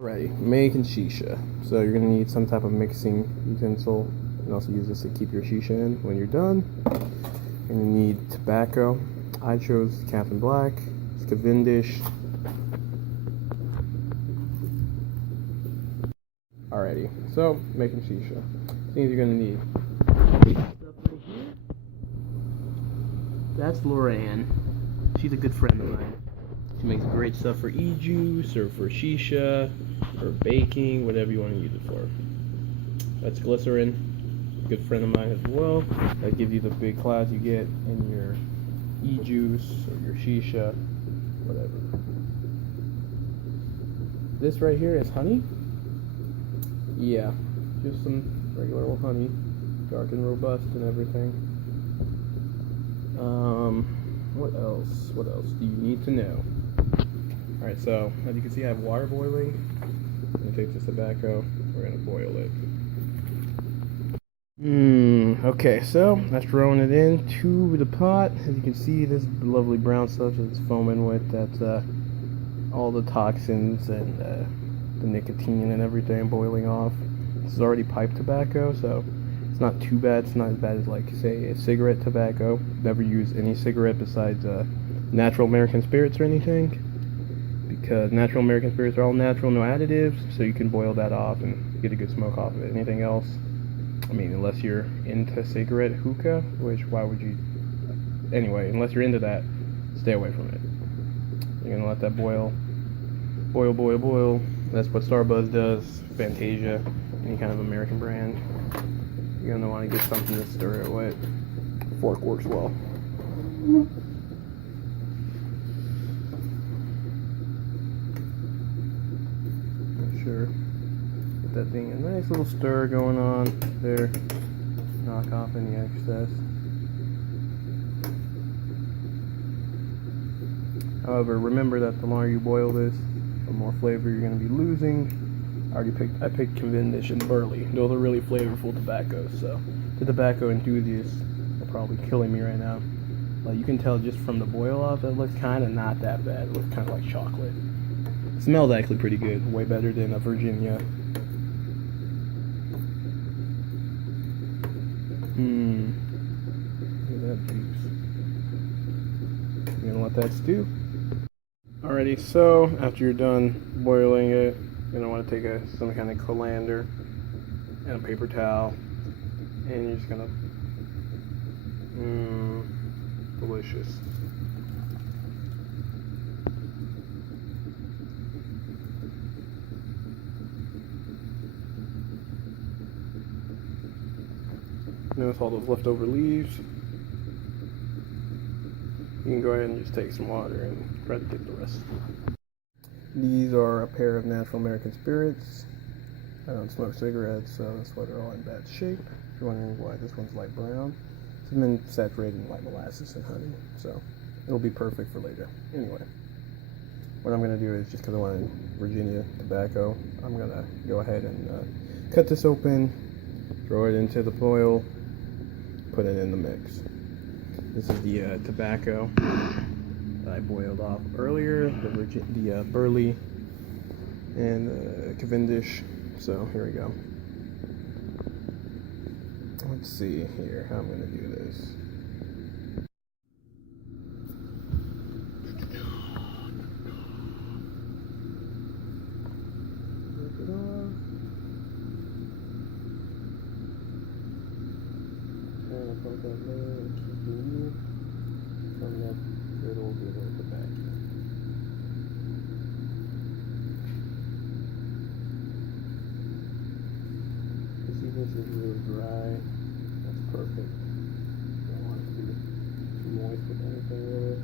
Ready, making shisha. So you're gonna need some type of mixing utensil. You can also use this to keep your shisha in when you're done. And you need tobacco. I chose Captain Black, Cavendish. Alrighty, so making shisha. Things you're gonna need. That's Lorraine. She's a good friend of mine. She makes great stuff for e-juice or for shisha or baking, whatever you want to use it for. That's glycerin, good friend of mine as well. That gives you the big clouds you get in your e-juice or your shisha, whatever. This right here is honey. Yeah, just some regular old honey, dark and robust and everything. What else? What else do you need to know? Alright, so as you can see, I have water boiling. I'm going to take this tobacco, we're going to boil it. Okay, so that's throwing it into the pot. As you can see, this lovely brown stuff it's foaming with, that's all the toxins and the nicotine and everything boiling off. This is already pipe tobacco, so it's not too bad. It's not as bad as, like, say, a cigarette tobacco. Never use any cigarette besides natural American spirits or anything, because natural American spirits are all natural, no additives, so you can boil that off and get a good smoke off of it. Anything else, I mean, unless you're into cigarette hookah, which why would you? Anyway, unless you're into that, stay away from it. You're gonna let that boil, boil, boil, boil. That's what Starbuzz does, Fantasia, any kind of American brand. You're gonna want to get something to stir it with. Fork works well. Make sure get that thing a nice little stir going on there. Knock off any excess. However, remember that the longer you boil this, the more flavor you're going to be losing. I picked Cavendish and Burley. Those are really flavorful tobaccos, so the tobacco enthusiasts are probably killing me right now. Like, you can tell just from the boil off, it looks kind of not that bad. It looks kind of like chocolate. It smells actually pretty good, way better than a Virginia. Look at that juice. You're gonna let that stew. Alrighty, so after you're done boiling it, you're gonna want to take some kind of colander and a paper towel, and you're just gonna, delicious. Notice all those leftover leaves. You can go ahead and just take some water and try to dip the rest. These are a pair of natural American spirits. I don't smoke cigarettes, so that's why they're all in bad shape. If you're wondering why this one's light brown, it's been saturated in light molasses and honey, so it'll be perfect for later. Anyway, what I'm going to do is, just because I wanted Virginia tobacco, I'm going to go ahead and cut this open, throw it into the boil, put it in the mix. This is the tobacco that I boiled off earlier, the Burley and Cavendish. So here we go. Let's see here how I'm going to do this. Rip it off. And I'll put that there and keep it from that little bit of tobacco. You see, this is really dry. That's perfect. I don't want it to be too moist with anything really.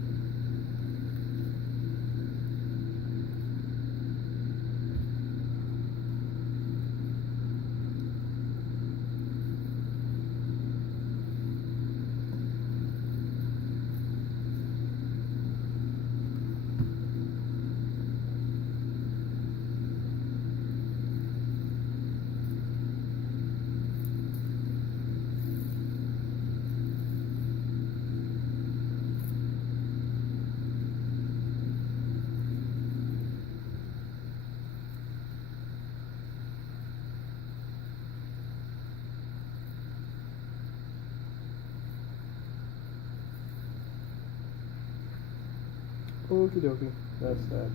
Okie dokie. That's that.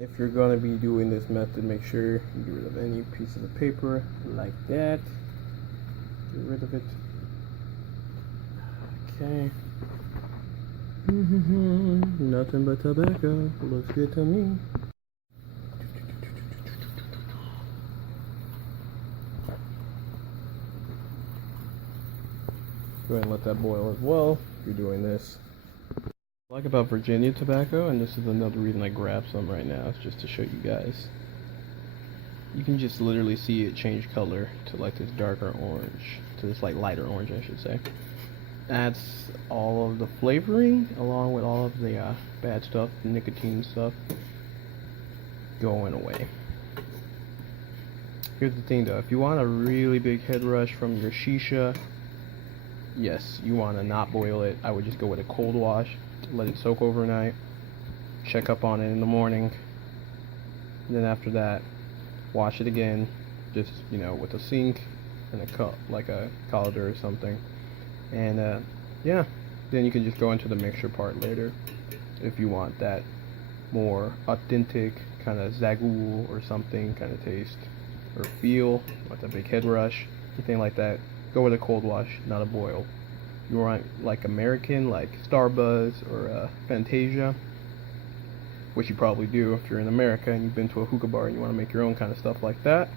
If you're gonna be doing this method, make sure you get rid of any pieces of paper like that. Get rid of it. Okay. Nothing but tobacco. Looks good to me. Go ahead and let that boil as well if you're doing this. What I like about Virginia tobacco, and this is another reason I grabbed some right now, is just to show you guys. You can just literally see it change color to like this darker orange, to this like lighter orange I should say. That's all of the flavoring along with all of the bad stuff, nicotine stuff, going away. Here's the thing though, if you want a really big head rush from your shisha, yes, you want to not boil it. I would just go with a cold wash, let it soak overnight, check up on it in the morning, and then after that, wash it again, just, you know, with a sink and a cup, like a colander or something. And yeah, then you can just go into the mixture part later if you want that more authentic kind of zagool or something kind of taste or feel, like a big head rush, anything like that. Go with a cold wash, not a boil. You want like American, like Starbuzz or Fantasia, which you probably do if you're in America and you've been to a hookah bar and you want to make your own kind of stuff like that.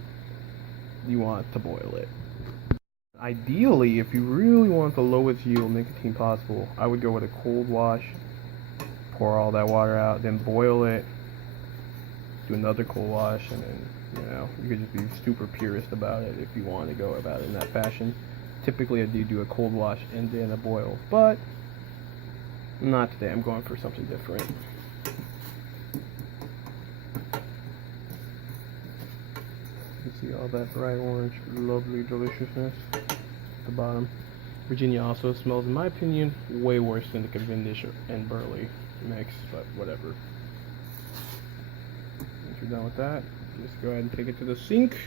You want to boil it. Ideally, if you really want the lowest yield nicotine possible, I would go with a cold wash, pour all that water out, then boil it, do another cold wash, and then, you know, you could just be super purist about it if you want to go about it in that fashion. Typically I do a cold wash and then a boil, but not today. I'm going for something different. You see all that bright orange, lovely deliciousness at the bottom. Virginia also smells, in my opinion, way worse than the Cavendish and Burley mix, but whatever. Once you're done with that, just go ahead and take it to the sink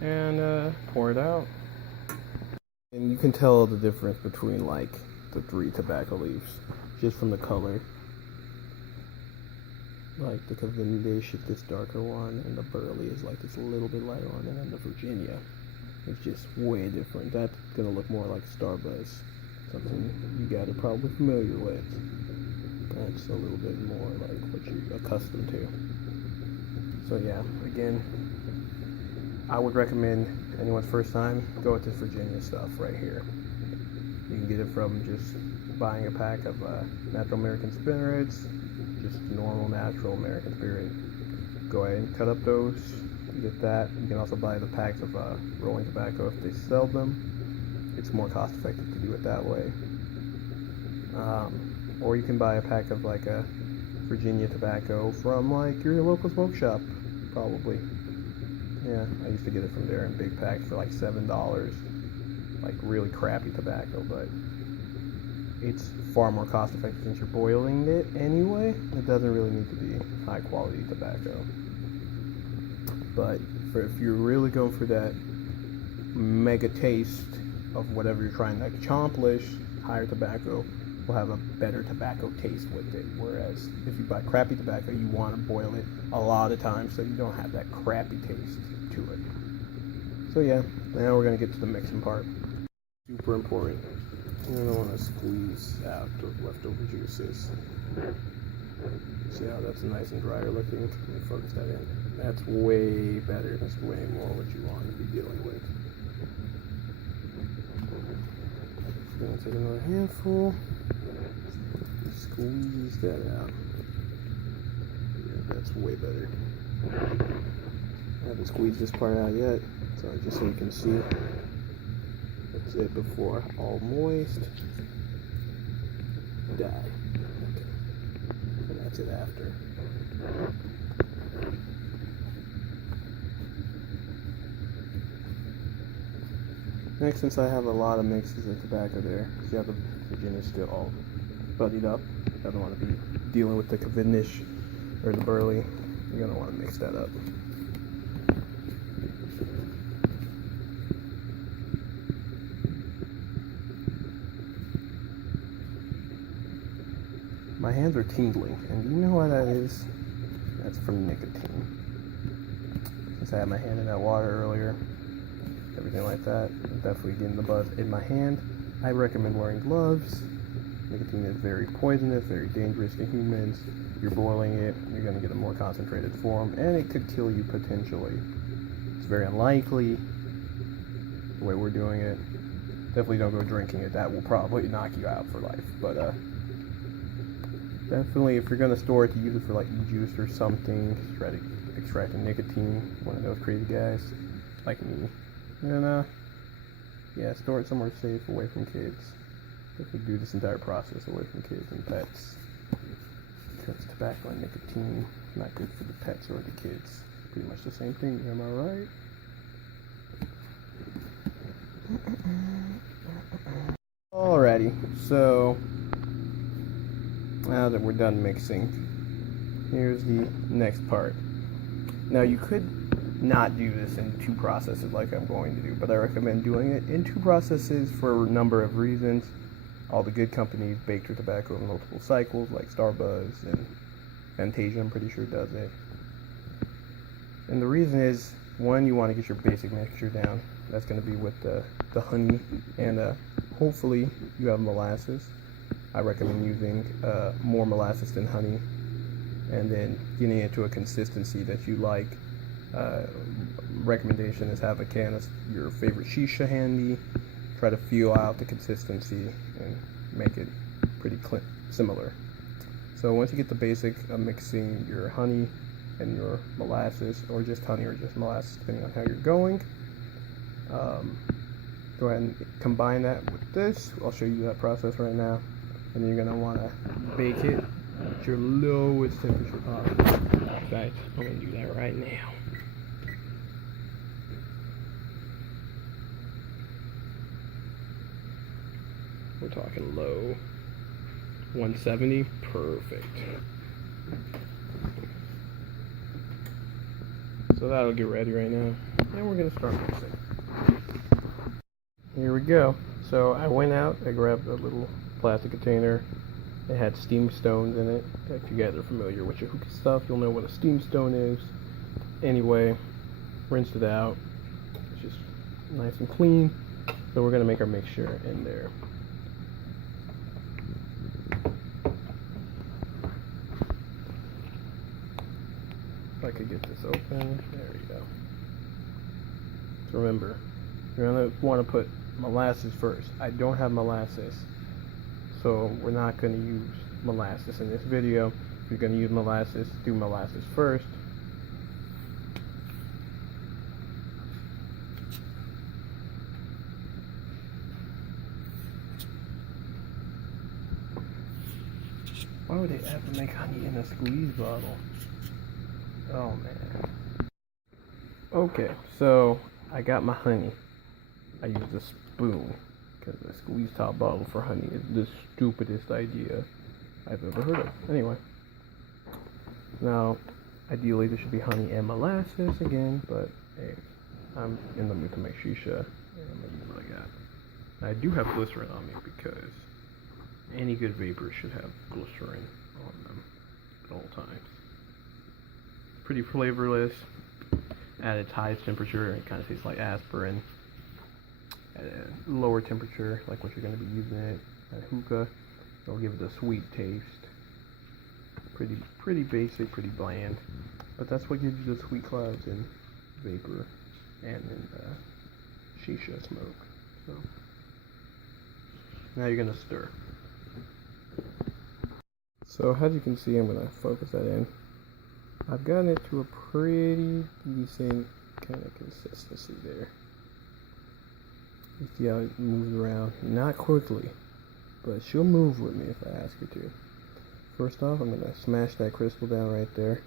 and pour it out. And you can tell the difference between like the three tobacco leaves just from the color. Like the Cavendish is this darker one, and the Burley is like this little bit lighter one, and then the Virginia is just way different. That's gonna look more like Starbuzz, something you guys are probably familiar with. That's a little bit more like what you're accustomed to. So yeah, again, I would recommend anyone's first time, go with this Virginia stuff right here. You can get it from just buying a pack of natural American spirits, just normal natural American spirit. Go ahead and cut up those, you get that. You can also buy the packs of rolling tobacco if they sell them. It's more cost effective to do it that way. Or you can buy a pack of like a Virginia tobacco from like your local smoke shop, probably. Yeah, I used to get it from there in big packs for like $7, like really crappy tobacco, but it's far more cost effective since you're boiling it anyway. It doesn't really need to be high quality tobacco. But if you're really going for that mega taste of whatever you're trying to accomplish, higher tobacco will have a better tobacco taste with it. Whereas if you buy crappy tobacco, you want to boil it a lot of times so you don't have that crappy taste to it. So yeah, now we're going to get to the mixing part. Super important. You don't want to squeeze out the leftover juices. See how that's nice and drier looking? Let me focus that in. That's way better. That's way more what you want to be dealing with. Just gonna take another handful. Squeeze that out. Yeah, that's way better. I haven't squeezed this part out yet, so just so you can see. That's it before all moist. Die. Okay. And that's it after. Next, since I have a lot of mixes of tobacco there, see how the Virginia is still all buddied up. I don't want to be dealing with the Cavendish or the Burley. You're going to want to mix that up. my hands are tingling, and you know why that is? That's from nicotine. Since I had my hand in that water earlier, everything like that, I'm definitely getting the buzz in my hand. I recommend wearing gloves. Nicotine is very poisonous, very dangerous to humans. If you're boiling it, you're going to get a more concentrated form, and it could kill you potentially. It's very unlikely the way we're doing it. Definitely don't go drinking it. That will probably knock you out for life. But definitely, if you're going to store it, to use it for like e-juice or something, try to extract the nicotine. One of those crazy guys like me. And yeah, store it somewhere safe, away from kids. Definitely do this entire process away from kids and pets. Because tobacco and nicotine is not good for the pets or the kids. Pretty much the same thing, am I right? Alrighty, so now that we're done mixing, here's the next part. Now you could not do this in 2 processes like I'm going to do, but I recommend doing it in 2 processes for a number of reasons. All the good companies bake your tobacco in multiple cycles, like Starbuzz and Fantasia, I'm pretty sure does it. And the reason is, one, you want to get your basic mixture down. That's going to be with the honey, and hopefully you have molasses. I recommend using more molasses than honey, and then getting it to a consistency that you like. Recommendation is have a can of your favorite Shisha handy. Try to feel out the consistency and make it pretty similar. So once you get the basic of mixing your honey and your molasses, or just honey or just molasses, depending on how you're going, go ahead and combine that with this. I'll show you that process right now. And you're going to want to bake it at your lowest temperature possible. In fact, I'm going to do that right now. We're talking low. 170, perfect. So that'll get ready right now. And we're gonna start mixing. Here we go. So I went out, I grabbed a little plastic container. It had steam stones in it. If you guys are familiar with your hookah stuff, you'll know what a steam stone is. Anyway, rinsed it out. It's just nice and clean. So we're gonna make our mixture in there. If I could get this open, there we go. So remember, you're gonna want to put molasses first. I don't have molasses, so we're not going to use molasses in this video. If you're going to use molasses, do molasses first. Why would they ever make honey in a squeeze bottle? Oh man. Okay, so I got my honey. I used a spoon because the squeeze top bottle for honey is the stupidest idea I've ever heard of. Anyway, now ideally there should be honey and molasses again, but hey, I'm in the mood to make shisha, and I'm gonna use what I got. I do have glycerin on me because any good vapor should have glycerin on them at all times. Pretty flavorless. At its highest temperature, it kind of tastes like aspirin. At a lower temperature, like what you're going to be using it at hookah, it'll give it a sweet taste. Pretty basic, pretty bland, but that's what gives you the sweet clouds in vapor and in shisha smoke. So now you're going to stir. So as you can see, I'm going to focus that in. I've gotten it to a pretty decent kind of consistency there. You see how it moves around? Not quickly, but she'll move with me if I ask her to. First off, I'm going to smash that crystal down right there.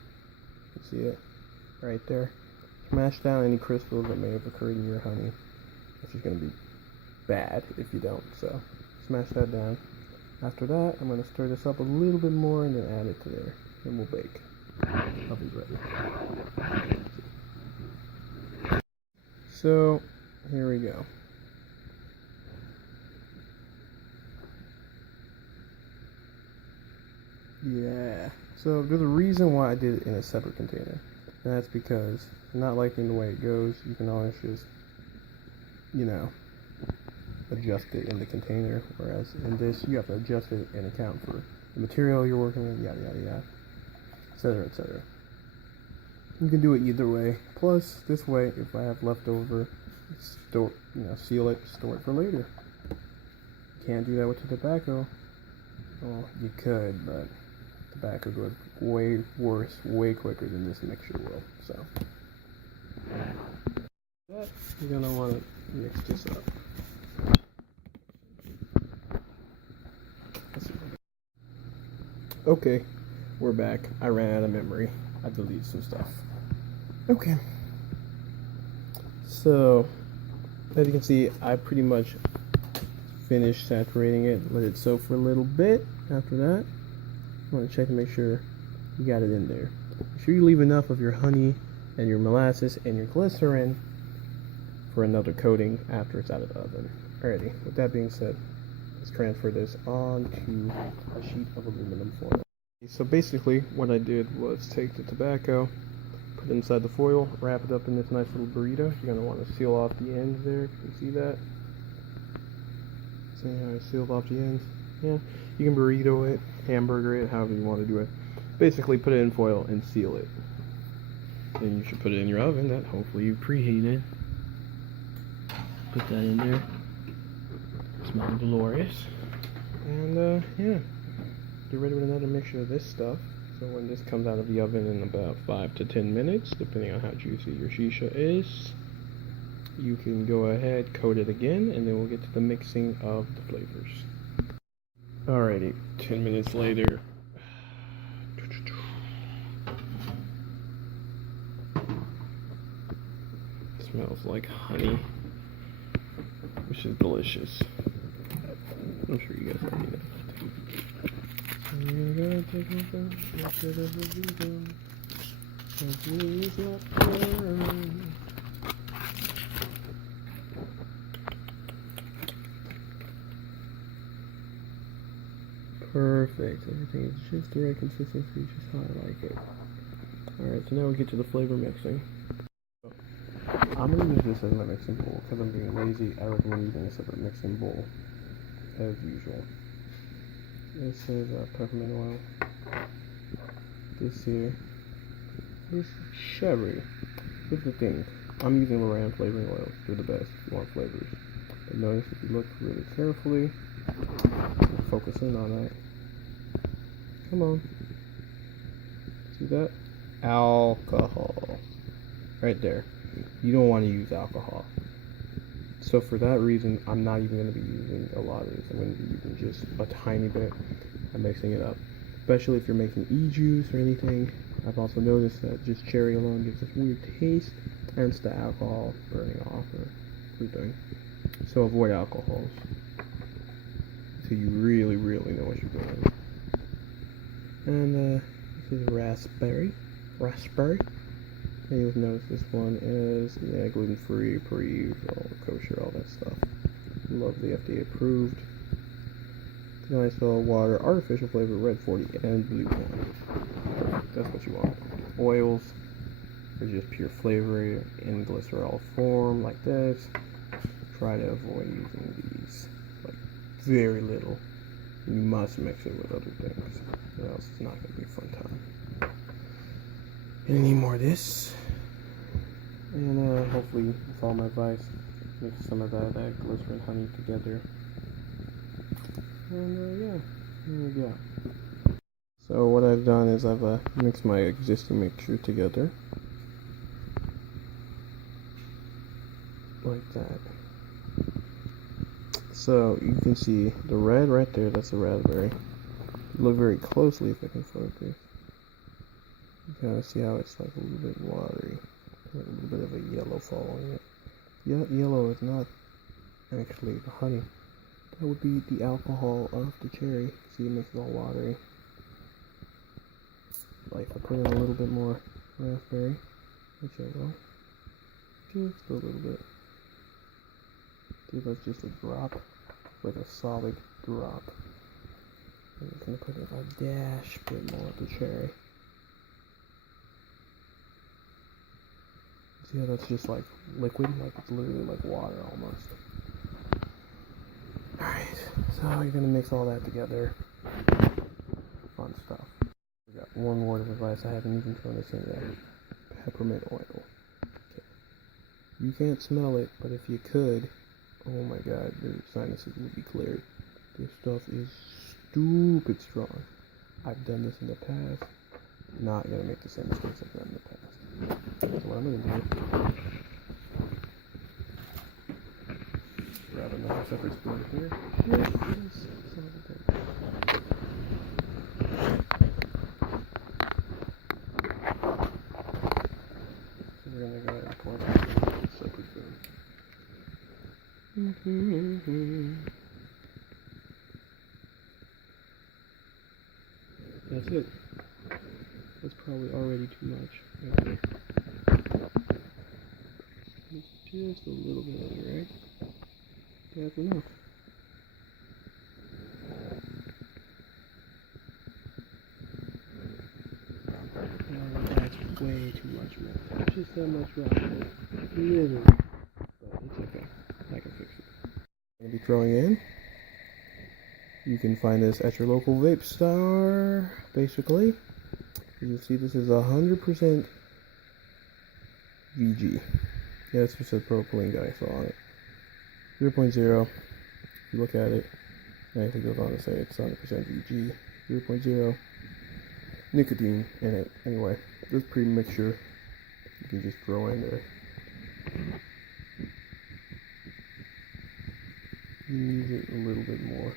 You see it? Right there. Smash down any crystals that may have occurred in your honey. It's just going to be bad if you don't, so smash that down. After that, I'm going to stir this up a little bit more and then add it to there, and we'll bake. Oven's ready. So, here we go. Yeah. So there's a reason why I did it in a separate container. And that's because not liking the way it goes, you can always just, you know, adjust it in the container. Whereas in this, you have to adjust it and account for the material you're working with, yada yada yada, etc. etc. You can do it either way. Plus, this way, if I have leftover, store, seal it, store it for later. Can't do that with the tobacco. Well, you could, but tobacco goes way worse, way quicker than this mixture will. So, you're gonna want to mix this up. Okay, we're back. I ran out of memory. I deleted some stuff. Okay. So, as you can see, I pretty much finished saturating it. Let it soak for a little bit. After that, you want to check to make sure you got it in there. Make sure you leave enough of your honey and your molasses and your glycerin for another coating after it's out of the oven. Alrighty, with that being said, let's transfer this onto a sheet of aluminum foil. So basically, what I did was take the tobacco, put it inside the foil, wrap it up in this nice little burrito. You're going to want to seal off the ends there. Can you see that? See how I sealed off the ends? Yeah, you can burrito it, hamburger it, however you want to do it. Basically, put it in foil and seal it. Then you should put it in your oven that hopefully you preheated. Put that in there. Smells glorious. And yeah, get ready with another mixture of this stuff. So when this comes out of the oven in about 5 to 10 minutes, depending on how juicy your shisha is, you can go ahead, coat it again, and then we'll get to the mixing of the flavors. Alrighty, 10 minutes later. Smells like honey, which is delicious. I'm sure you guys already know. So you're gonna take a look, make sure there's a video. Perfect. Everything is just the right consistency, just how I like it. Alright, so now we get to the flavor mixing. I'm going to use this as my mixing bowl because I'm being lazy. I recommend using a separate mixing bowl as usual. This is peppermint oil. This here is sherry. Here's the thing. I'm using Loran flavoring oils. They're the best if you want flavors. But notice if you look really carefully, focus in on that. Come on. See that? Alcohol. Right there. You don't want to use alcohol. So for that reason, I'm not even going to be using a lot of this. I'm going to be using just a tiny bit and mixing it up. Especially if you're making e-juice or anything. I've also noticed that just cherry alone gives this weird taste, hence the alcohol burning off or everything. So avoid alcohols. So you really, really know what you're doing. And this is raspberry. And you'll notice this one is gluten-free, all kosher, all that stuff. Love the FDA approved. Nice little water, artificial flavor, red 40 and blue 1. That's what you want. Oils are just pure flavor in glycerol form like this. Try to avoid using these, like very little. You must mix it with other things, or else it's not going to be a fun time. And any more of this, and hopefully you follow my advice, mix some of that glycerin honey together, and yeah, there we go. So what I've done is I've mixed my existing mixture together, like that. So you can see the red right there, that's a raspberry. Look very closely if I can focus. You kind of see how it's like a little bit watery, a little bit of a yellow following it. Yellow is not actually the honey. That would be the alcohol of the cherry. See, it makes it all watery. Like I put in a little bit more raspberry, which I will. Just a little bit. See, that's just a drop, like a solid drop. I'm just gonna put in a dash bit more of the cherry. See how that's just like liquid? Like it's literally like water almost. Alright, so you're gonna mix all that together. Fun stuff. We got one word of advice I haven't even thrown this in yet. Peppermint oil. Okay. You can't smell it, but if you could, oh my god, your sinuses would be cleared. This stuff is stupid strong. I've done this in the past. Not gonna make the same mistakes I've done in the past. So what I'm gonna do, grab another separate spoon here. So we're gonna go ahead and pour it in a separate spoon. That's it. That's probably already too much. Okay. Just a little bit of it, right? That's enough. That's way too much milk. Just that much rock milk. Literally. But it's okay. I can fix it. I'm going to be throwing in. You can find this at your local vape store, basically. You can see this is 100% VG. Yeah, that's just a propylene guy I saw on it. 0.0. If you look at it, it actually goes on to say it's 100% VG. 0.0 nicotine in it. Anyway, this pre-mixture you can just throw in there. You use it a little bit more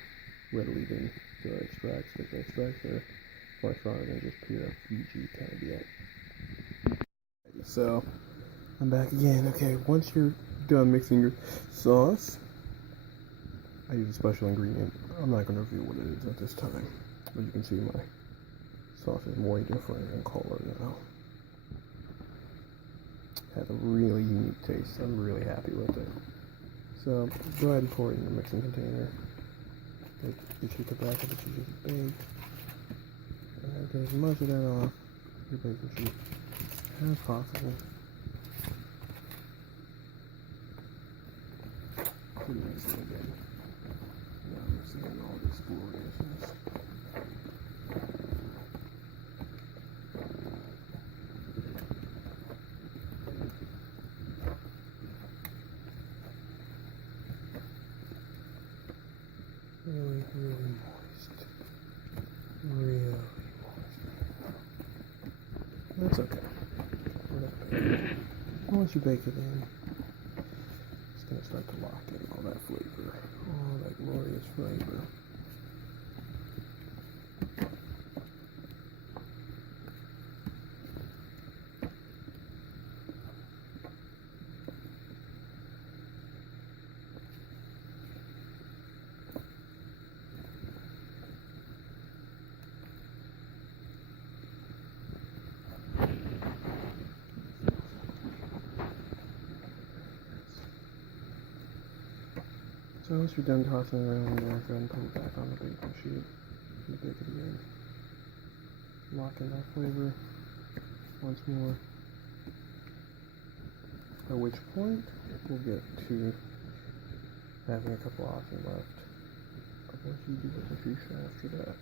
readily than the extracts, because the extracts are far stronger than just pure VG kind of get. So, I'm back again. Okay, once you're done mixing your sauce, I use a special ingredient. I'm not going to reveal what it is at this time, but you can see my sauce is way different in color now. Has a really unique taste. I'm really happy with it. So, go ahead and pour it in the mixing container. You should get back of it, you just bake. And get as much of that off your baking sheet as possible. Mix it again. Now mixing in all this gloriousness. Really, really moist. Really moist. That's okay. Once you bake it in, it's going to start to lock in all that flavor. All that glorious flavor. So once you're done tossing it around there, go ahead and put it back on the baking sheet. And bake it again. Lock in that flavor once more. At which point, we'll get to having a couple options left of what you do with the Shisha after that.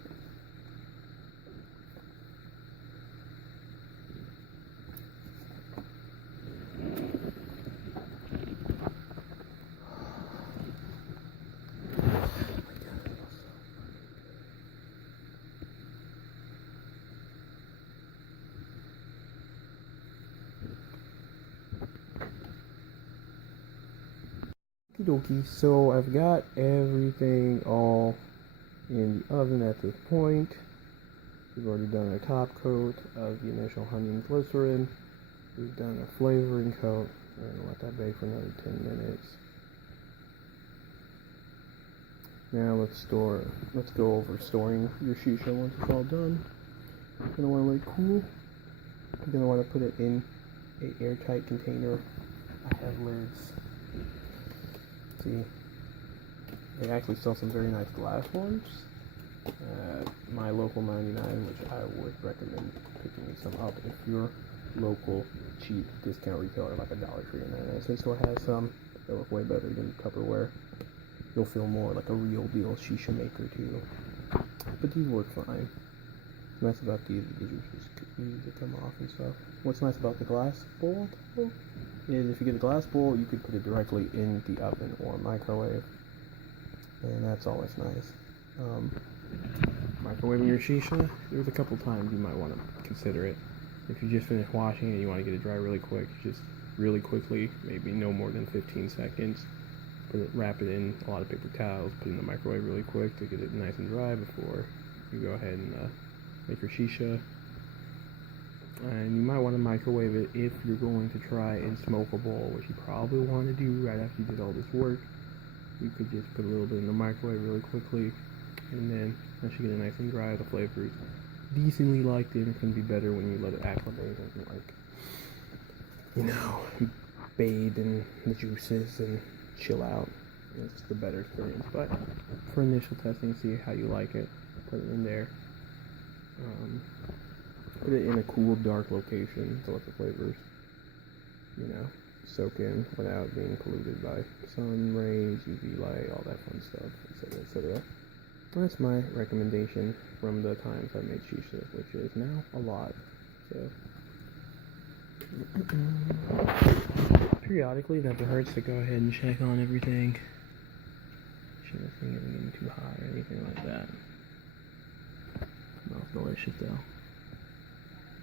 Okie dokie, so I've got everything all in the oven at this point. We've already done our top coat of the initial honey and glycerin. We've done our flavoring coat. We're going to let that bake for another 10 minutes. Now let's go over storing your Shisha once it's all done. You're going to want to let it cool. You're going to want to put it in an airtight container. I have lids. See, they actually sell some very nice glass ones. My local 99, which I would recommend picking some up if your local cheap discount retailer like a Dollar Tree and 99-cent store has some. They look way better than Tupperware. You'll feel more like a real deal shisha maker too. But these work fine. What's nice about these is you just easy to come off and stuff. What's nice about the glass bowl though, is if you get a glass bowl, you could put it directly in the oven or microwave, and that's always nice. Microwaving your shisha, there's a couple times you might want to consider it. If you just finished washing it and you want to get it dry really quick, just really quickly, maybe no more than 15 seconds, wrap it in a lot of paper towels, put it in the microwave really quick to get it nice and dry before you go ahead and make your shisha. And you might want to microwave it if you're going to try and smoke a bowl, which you probably want to do right after you did all this work. You could just put a little bit in the microwave really quickly, and then once you get it nice and dry, the flavors decently liked it. It can be better when you let it acclimate and bathe in the juices and chill out. It's just a better experience. But for initial testing, see how you like it. Put it in there. Put it in a cool, dark location to let the flavors, soak in without being polluted by sun rays, UV light, all that fun stuff, etc., etc. That's my recommendation from the times I made shisha, which is now a lot. So periodically, it never hurts to go ahead and check on everything. Sure, this thing isn't getting too hot or anything like that. Smells delicious though.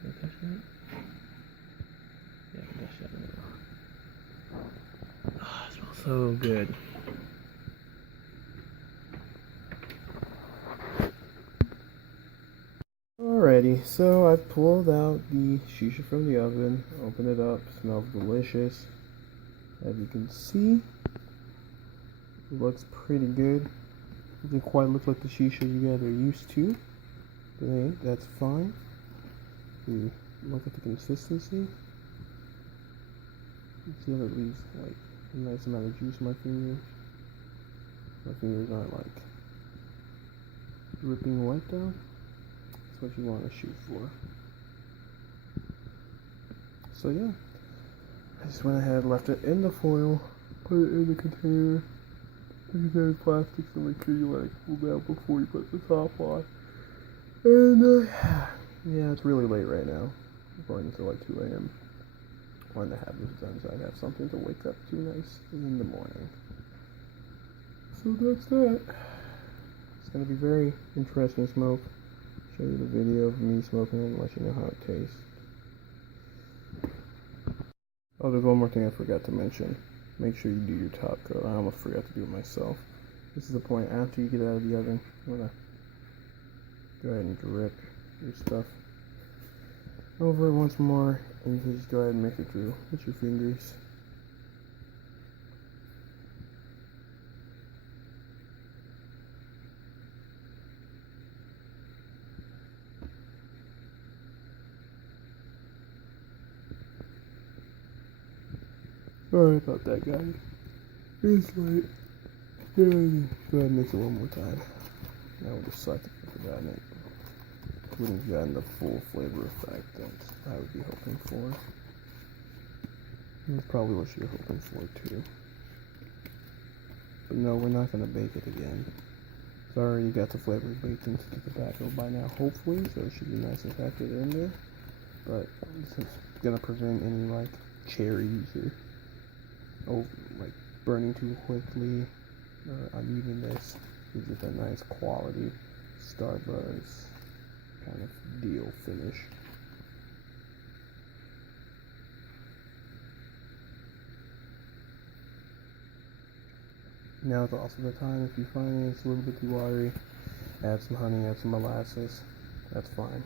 Can I touch that? Yeah, I can touch that. Oh, it smells so good. Alrighty, so I've pulled out the shisha from the oven, opened it up, smells delicious. As you can see, it looks pretty good. Doesn't quite look like the shisha you guys are used to, but hey, that's fine. You look at the consistency. You see how it leaves like a nice amount of juice in my finger. My fingers aren't like dripping wet though. That's what you want to shoot for. So yeah, I just went ahead, left it in the foil, put it in the container. The container's plastic, so make sure you cool down before you put the top on. And yeah, it's really late right now. I'm going until like 2 a.m. Wanted to have this done so I'd have something to wake up to nice in the morning. So that's that. It's going to be very interesting smoke. Show you the video of me smoking it and let you know how it tastes. Oh, there's one more thing I forgot to mention. Make sure you do your top coat. I almost forgot to do it myself. This is the point after you get out of the oven. I'm going to go ahead and drip your stuff over it once more, and you can just go ahead and mix it through with your fingers. Sorry about that, guys. It's late. Go ahead and mix it one more time. That would have sucked if I forgotten it. Wouldn't have gotten the full flavor effect that I would be hoping for. That's probably what you're hoping for too. But no, we're not going to bake it again. It's already got the flavors baked into the tobacco by now, hopefully, so it should be nice and packed in there. But this is going to prevent any cherries or burning too quickly or unevenness. Gives it a nice quality Starbucks kind of deal finish. Now is also the time, if you find it's a little bit too watery, add some honey, add some molasses. That's fine.